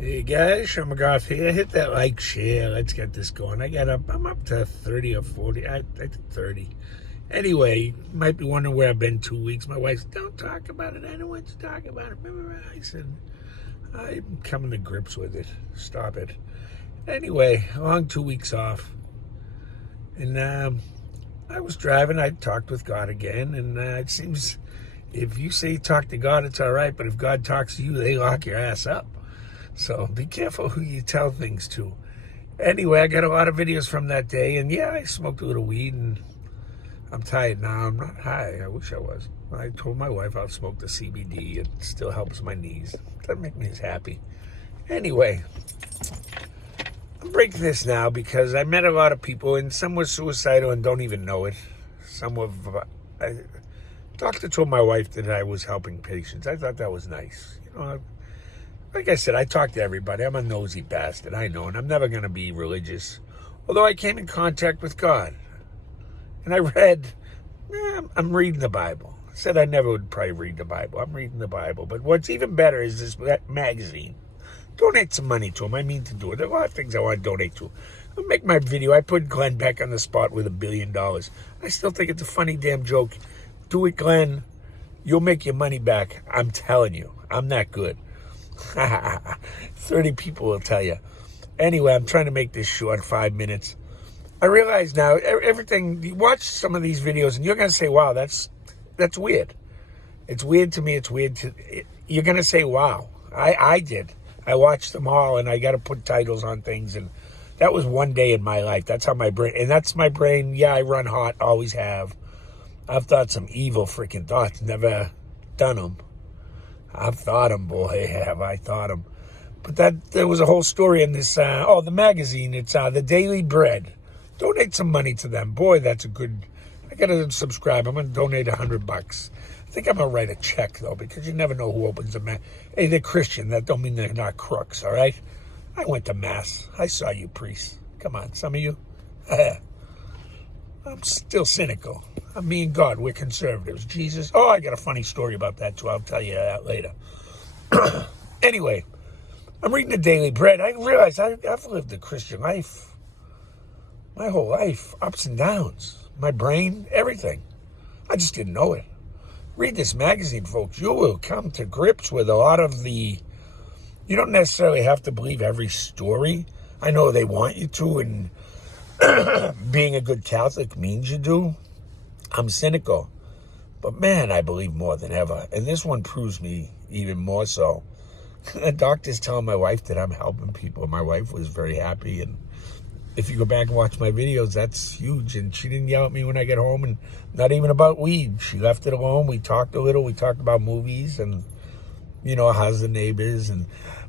Hey guys, Sean McGough here. Hit that like, share. Let's get this going. I'm up to 30 or 40. I think 30. Anyway, you might be wondering where I've been 2 weeks. My wife said, don't talk about it. I don't want to talk about it. Remember, I said, I'm coming to grips with it. Stop it. Anyway, a long 2 weeks off. And I was driving. I talked with God again. And it seems if you say talk to God, it's all right. But if God talks to you, they lock your ass up. So be careful who you tell things to. Anyway, I got a lot of videos from that day. And yeah, I smoked a little weed and I'm tired now. I'm not high. I wish I was. I told my wife I'll smoke the CBD. It still helps my knees. Doesn't make me as happy. Anyway, I'm breaking this now because I met a lot of people and some were suicidal and don't even know it. Some were... Doctor told my wife that I was helping patients. I thought that was nice. You know, like I said, I talk to everybody. I'm a nosy bastard, I know, and I'm never going to be religious. Although I came in contact with God. And I read, I'm reading the Bible. I said I never would probably read the Bible. I'm reading the Bible. But what's even better is this magazine. Donate some money to them. I mean to do it. There are a lot of things I want to donate to. I'll make my video. I put Glenn Beck on the spot with $1 billion. I still think it's a funny damn joke. Do it, Glenn. You'll make your money back. I'm telling you. I'm that good. 30 people will tell you. Anyway, I'm trying to make this short, 5 minutes. I realize now, everything, you watch some of these videos and you're going to say, wow, that's weird. It's weird to me. It's weird to, you're going to say, wow. I did. I watched them all and I got to put titles on things. And that was one day in my life. That's how my brain, and that's my brain. Yeah, I run hot, always have. I've thought some evil freaking thoughts, never done them. I've thought them, boy, have I thought them. But there was a whole story in this, the magazine. It's The Daily Bread. Donate some money to them. Boy, that's a good, I got to subscribe. I'm going to donate $100. I think I'm going to write a check, though, because you never know who opens a mass. Hey, they're Christian. That don't mean they're not crooks, all right? I went to mass. I saw you, priests. Come on, some of you. I'm still cynical. Me and God, we're conservatives. Jesus. Oh, I got a funny story about that, too. I'll tell you that later. Anyway, I'm reading The Daily Bread. I realize I've lived a Christian life. My whole life. Ups and downs. My brain, everything. I just didn't know it. Read this magazine, folks. You will come to grips with a lot of the... You don't necessarily have to believe every story. I know they want you to, and being a good Catholic means you do. I'm cynical. But man, I believe more than ever. And this one proves me even more so. The doctor's telling my wife that I'm helping people. My wife was very happy. And if you go back and watch my videos, that's huge. And she didn't yell at me when I get home, and not even about weed. She left it alone. We talked a little. We talked about movies and, you know, how's the neighbors. And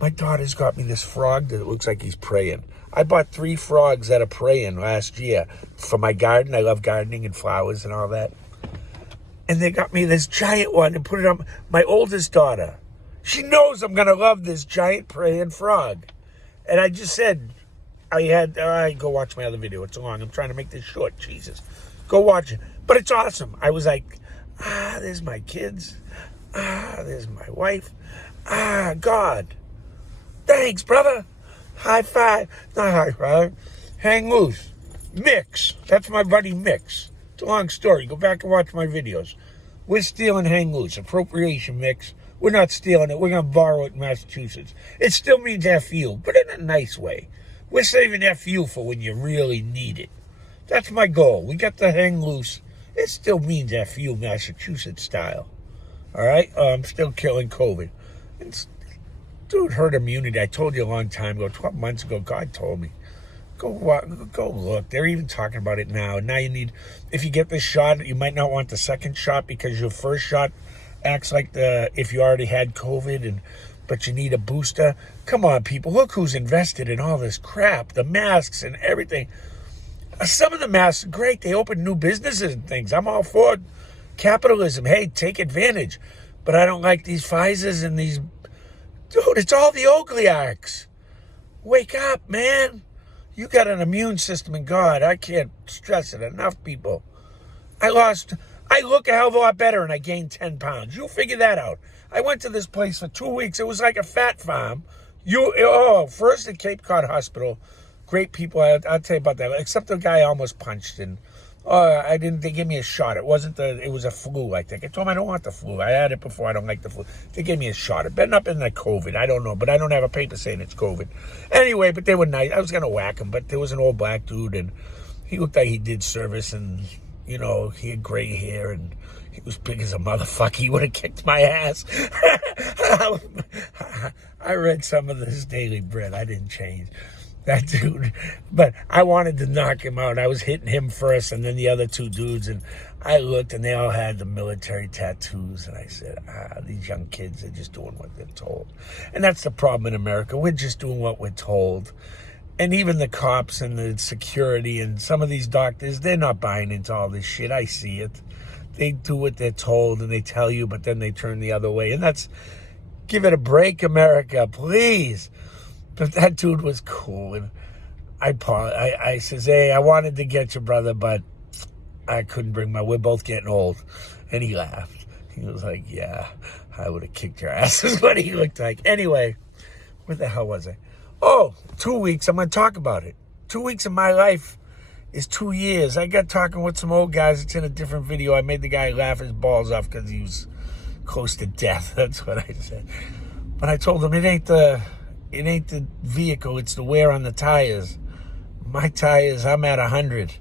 my daughter's got me this frog that looks like he's praying. I bought 3 frogs that are praying last year for my garden. I love gardening and flowers and all that. And they got me this giant one and put it on my oldest daughter. She knows I'm going to love this giant praying frog. And I just said, go watch my other video. It's long. I'm trying to make this short. Jesus. Go watch it. But it's awesome. I was like, there's my kids. There's my wife. God. Thanks, brother. High five. Not high five. Hang loose. Mix. That's my buddy Mix. It's a long story. Go back and watch my videos. We're stealing hang loose. Appropriation Mix. We're not stealing it. We're going to borrow it in Massachusetts. It still means FU, but in a nice way. We're saving FU for when you really need it. That's my goal. We got the hang loose. It still means FU Massachusetts style. All right? I'm still killing COVID. Dude, herd immunity. I told you a long time ago, 12 months ago, God told me. Go look. They're even talking about it now. Now you need, if you get this shot, you might not want the second shot because your first shot acts like if you already had COVID, but you need a booster. Come on, people. Look who's invested in all this crap. The masks and everything. Some of the masks are great. They open new businesses and things. I'm all for capitalism. Hey, take advantage. But I don't like these Pfizers and these... Dude, it's all the oligarchs. Wake up, man. You got an immune system in God. I can't stress it enough, people. I look a hell of a lot better and I gained 10 pounds. You figure that out. I went to this place for 2 weeks. It was like a fat farm. First at Cape Cod Hospital, great people. I'll tell you about that. Except the guy I almost punched, and I didn't. They gave me a shot. It was a flu, I think. I told him I don't want the flu. I had it before. I don't like the flu. They gave me a shot. It better not been like COVID. I don't know, but I don't have a paper saying it's COVID. Anyway, but they were nice. I was gonna whack him, but there was an old black dude, and he looked like he did service, and he had gray hair, and he was big as a motherfucker. He would have kicked my ass. I read some of this Daily Bread. I didn't change. That dude. But I wanted to knock him out. I was hitting him first and then the other two dudes. And I looked and they all had the military tattoos. And I said, these young kids are just doing what they're told. And that's the problem in America. We're just doing what we're told. And even the cops and the security and some of these doctors, they're not buying into all this shit. I see it. They do what they're told and they tell you, but then they turn the other way. And give it a break, America, please. But that dude was cool. And I says, hey, I wanted to get you, brother, but I couldn't we're both getting old. And he laughed. He was like, yeah, I would have kicked your ass is what he looked like. Anyway, where the hell was I? 2 weeks. I'm going to talk about it. 2 weeks of my life is 2 years. I got talking with some old guys. It's in a different video. I made the guy laugh his balls off because he was close to death. That's what I said. But I told him it ain't the vehicle, it's the wear on the tires. My tires, I'm at 100.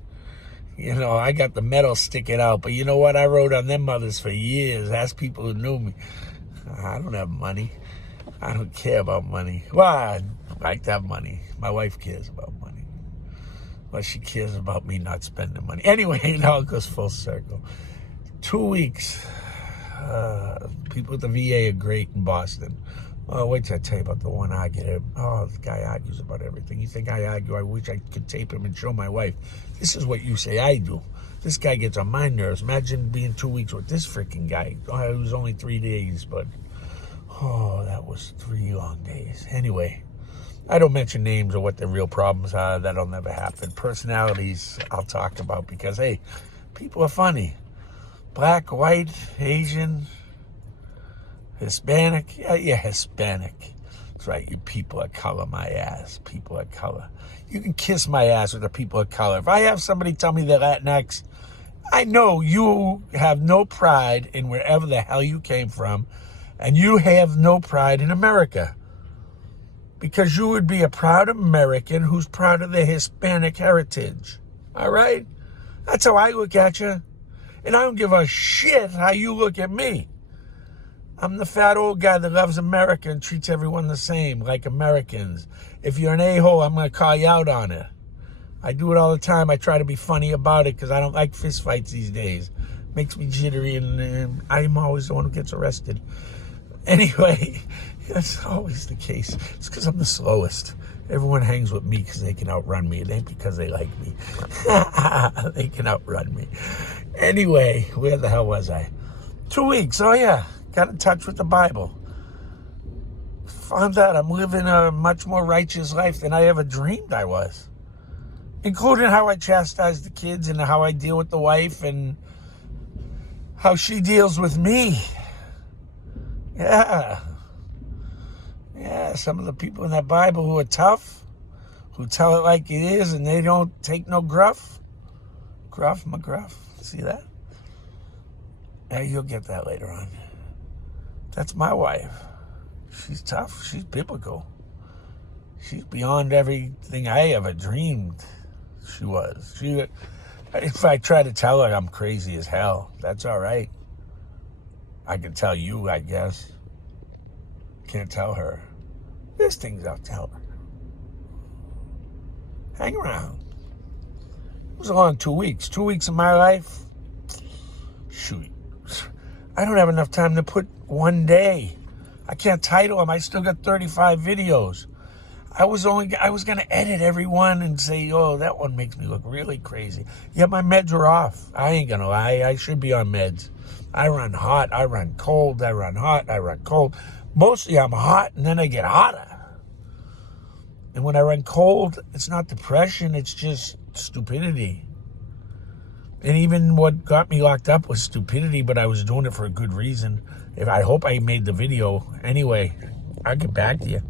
I got the metal sticking out. But you know what? I rode on them mothers for years. Ask people who knew me. I don't have money. I don't care about money. Well, I like to have money. My wife cares about money. Well, she cares about me not spending money. Anyway, now it goes full circle. 2 weeks. People at the VA are great in Boston. Oh, wait till I tell you about the one argument. Oh, the guy argues about everything. You think I argue? I wish I could tape him and show my wife. This is what you say I do. This guy gets on my nerves. Imagine being 2 weeks with this freaking guy. It was only 3 days, but that was 3 long days. Anyway, I don't mention names or what the real problems are. That'll never happen. Personalities I'll talk about because, hey, people are funny. Black, white, Asian, Hispanic. Yeah, Hispanic. That's right, you people of color, my ass. People of color. You can kiss my ass with the people of color. If I have somebody tell me they're Latinx, I know you have no pride in wherever the hell you came from, and you have no pride in America. Because you would be a proud American who's proud of their Hispanic heritage. All right? That's how I look at you. And I don't give a shit how you look at me. I'm the fat old guy that loves America and treats everyone the same, like Americans. If you're an a-hole, I'm going to call you out on it. I do it all the time. I try to be funny about it because I don't like fist fights these days. Makes me jittery, and I'm always the one who gets arrested. Anyway, that's always the case. It's because I'm the slowest. Everyone hangs with me because they can outrun me. It ain't because they like me. They can outrun me. Anyway, where the hell was I? 2 weeks. Oh, yeah. Got in touch with the Bible. Found out I'm living a much more righteous life than I ever dreamed I was. Including how I chastise the kids and how I deal with the wife and how she deals with me. Yeah. Yeah, some of the people in that Bible who are tough, who tell it like it is, and they don't take no gruff. Gruff, McGruff. See that? Yeah, you'll get that later on. That's my wife. She's tough. She's biblical. She's beyond everything I ever dreamed she was. If I try to tell her I'm crazy as hell, that's all right. I can tell you, I guess. Can't tell her. There's things I'll tell her. Hang around. It was a long 2 weeks. 2 weeks of my life. Shoot. I don't have enough time to put one day. I can't title them. I still got 35 videos. I was going to edit every one and say, oh, that one makes me look really crazy. Yeah, my meds are off. I ain't going to lie. I should be on meds. I run hot. I run cold. I run hot. I run cold. Mostly I'm hot, and then I get hotter. And when I run cold, it's not depression. It's just stupidity. And even what got me locked up was stupidity, but I was doing it for a good reason. I hope I made the video. Anyway, I'll get back to you.